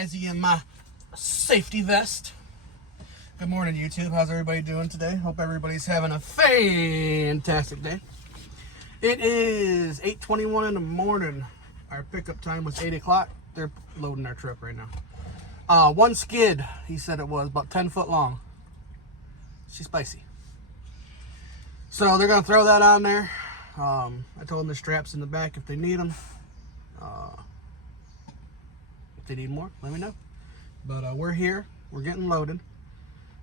snazzy in my safety vest. Good morning, YouTube. How's everybody doing today? Hope everybody's having a fantastic day. It is 8:21 in the morning. Our pickup time was 8 o'clock. They're loading our truck right now. One skid, he said it was, about 10 foot long. She's spicy. So they're going to throw that on there. I told them the straps in the back if they need them. If they need more, let me know. But we're here. We're getting loaded.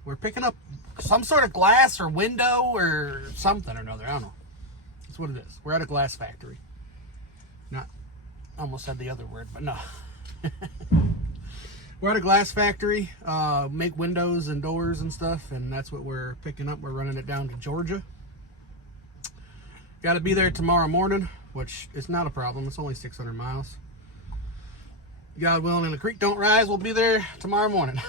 We're picking up some sort of glass or window or something or another. I don't know. That's what it is. We're at a glass factory. Not, almost said the other word, but no. We're at a glass factory. Make windows and doors and stuff, and that's what we're picking up. We're running it down to Georgia. Got to be there tomorrow morning, which is not a problem. It's only 600 miles. God willing and the creek don't rise, we'll be there tomorrow morning.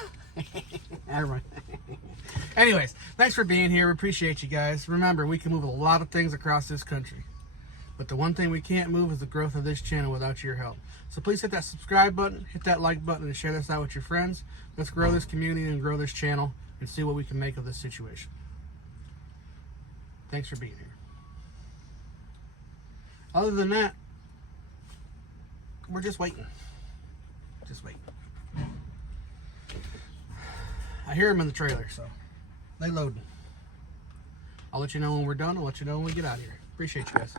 Anyways, thanks for being here. We appreciate you guys. Remember, we can move a lot of things across this country, but the one thing we can't move is the growth of this channel without your help. So please hit that subscribe button, hit that like button, and share this out with your friends. Let's grow this community and grow this channel and see what we can make of this situation. Thanks for being here. Other than that, we're just waiting. Just waiting. I hear them in the trailer, so they loading. I'll let you know when we're done. I'll let you know when we get out of here. Appreciate you guys.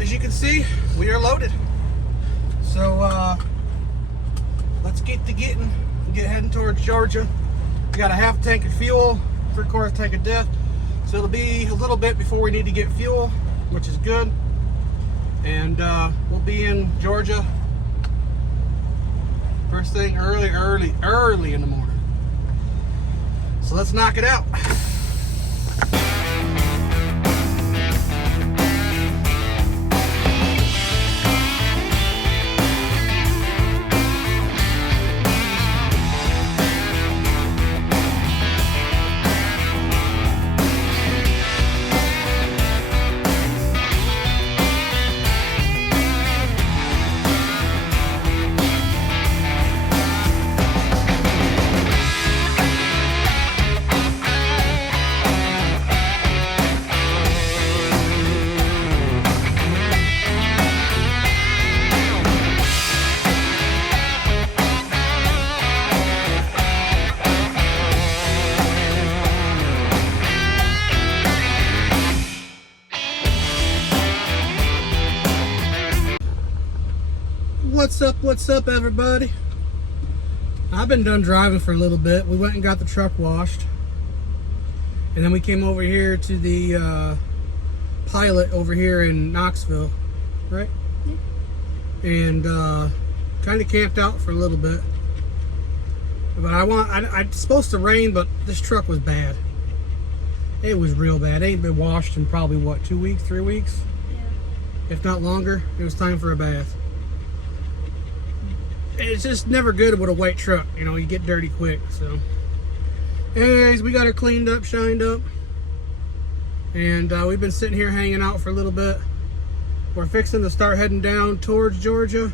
As you can see, we are loaded. So let's get to get heading towards Georgia. We got a half tank of fuel, 3/4 tank of dip. So it'll be a little bit before we need to get fuel, which is good. And we'll be in Georgia first thing early in the morning. So let's knock it out. What's up everybody? I've been done driving for a little bit. We went and got the truck washed, and then we came over here to the Pilot over here in Knoxville, right? Yeah. And kind of camped out for a little bit. But it's supposed to rain, but this truck was bad. It was real bad. It ain't been washed in probably what, 2 weeks, 3 weeks? Yeah. If not longer. It was time for a bath. It's just never good with a white truck, you know, you get dirty quick. So anyways, we got her cleaned up, shined up, and we've been sitting here hanging out for a little bit. We're fixing to start heading down towards Georgia.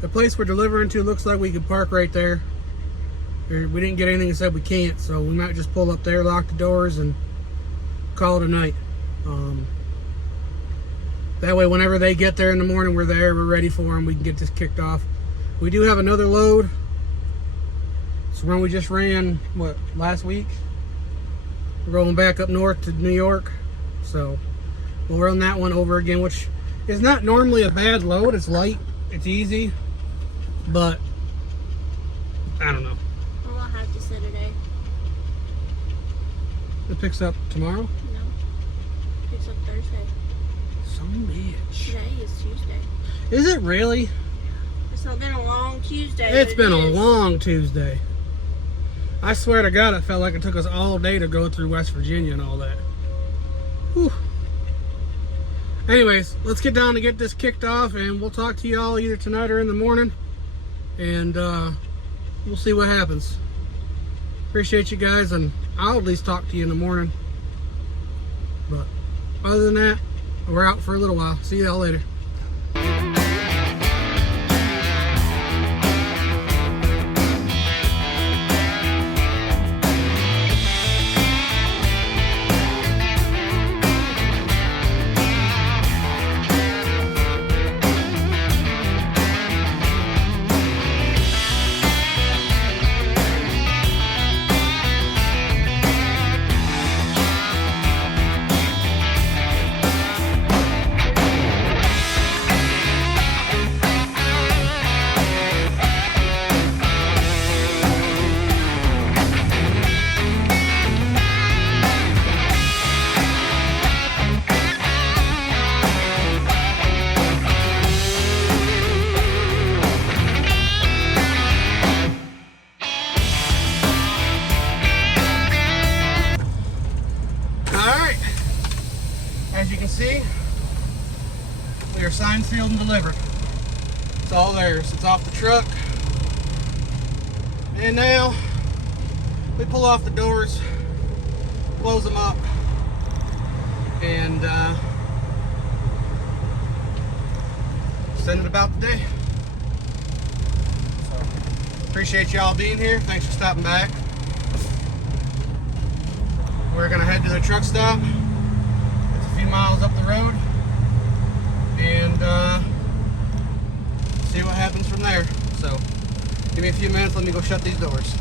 The place we're delivering to looks like we could park right there. We didn't get anything that said we can't, so we might just pull up there, lock the doors, and call it a night. That way whenever they get there in the morning, we're there, we're ready for them, we can get this kicked off. We do have another load. It's one we just ran, what, last week? We're going back up north to New York. So we'll run that one over again, which is not normally a bad load. It's light, it's easy, but I don't know. Well, I'll have to Saturday. It picks up tomorrow? No. Picks up Thursday. Some bitch. Today is Tuesday. Is it really? It's So been a long Tuesday. It's but been a it is. long Tuesday. I swear to God, it felt like it took us all day to go through West Virginia and all that. Whew. Anyways, let's get down to get this kicked off, and we'll talk to y'all either tonight or in the morning, and we'll see what happens. Appreciate you guys, and I'll at least talk to you in the morning. But other than that, we're out for a little while. See y'all later. Alright, as you can see, we are signed, sealed, and delivered. It's all theirs. It's off the truck. And now, we pull off the doors, close them up, and send it about the day. So, appreciate y'all being here. Thanks for stopping back. We're gonna head to the truck stop. It's a few miles up the road, and see what happens from there. So, give me a few minutes. Let me go shut these doors.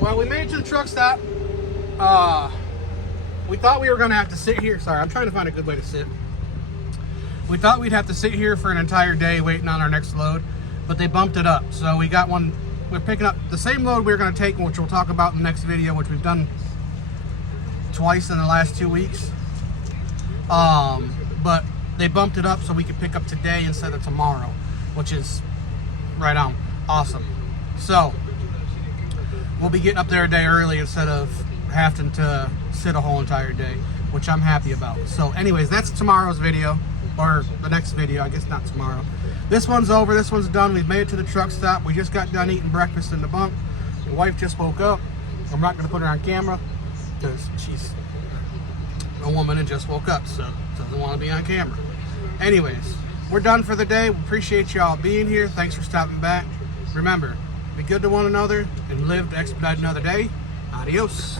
Well, we made it to the truck stop. We thought we were going to have to sit here. Sorry, I'm trying to find a good way to sit. We thought we'd have to sit here for an entire day waiting on our next load, but they bumped it up. So we got one. We're picking up the same load we were going to take, which we'll talk about in the next video, which we've done twice in the last 2 weeks. But they bumped it up so we could pick up today instead of tomorrow, which is right on. Awesome. So we'll be getting up there a day early instead of having to sit a whole entire day, which I'm happy about. So anyways, that's tomorrow's video, or the next video, I guess not tomorrow. This one's over, this one's done. We've made it to the truck stop. We just got done eating breakfast in the bunk. The wife just woke up. I'm not gonna put her on camera because she's a woman and just woke up, so doesn't want to be on camera. Anyways, we're done for the day. We appreciate y'all being here. Thanks for stopping back. Remember, be good to one another and live to expedite another day. Adios.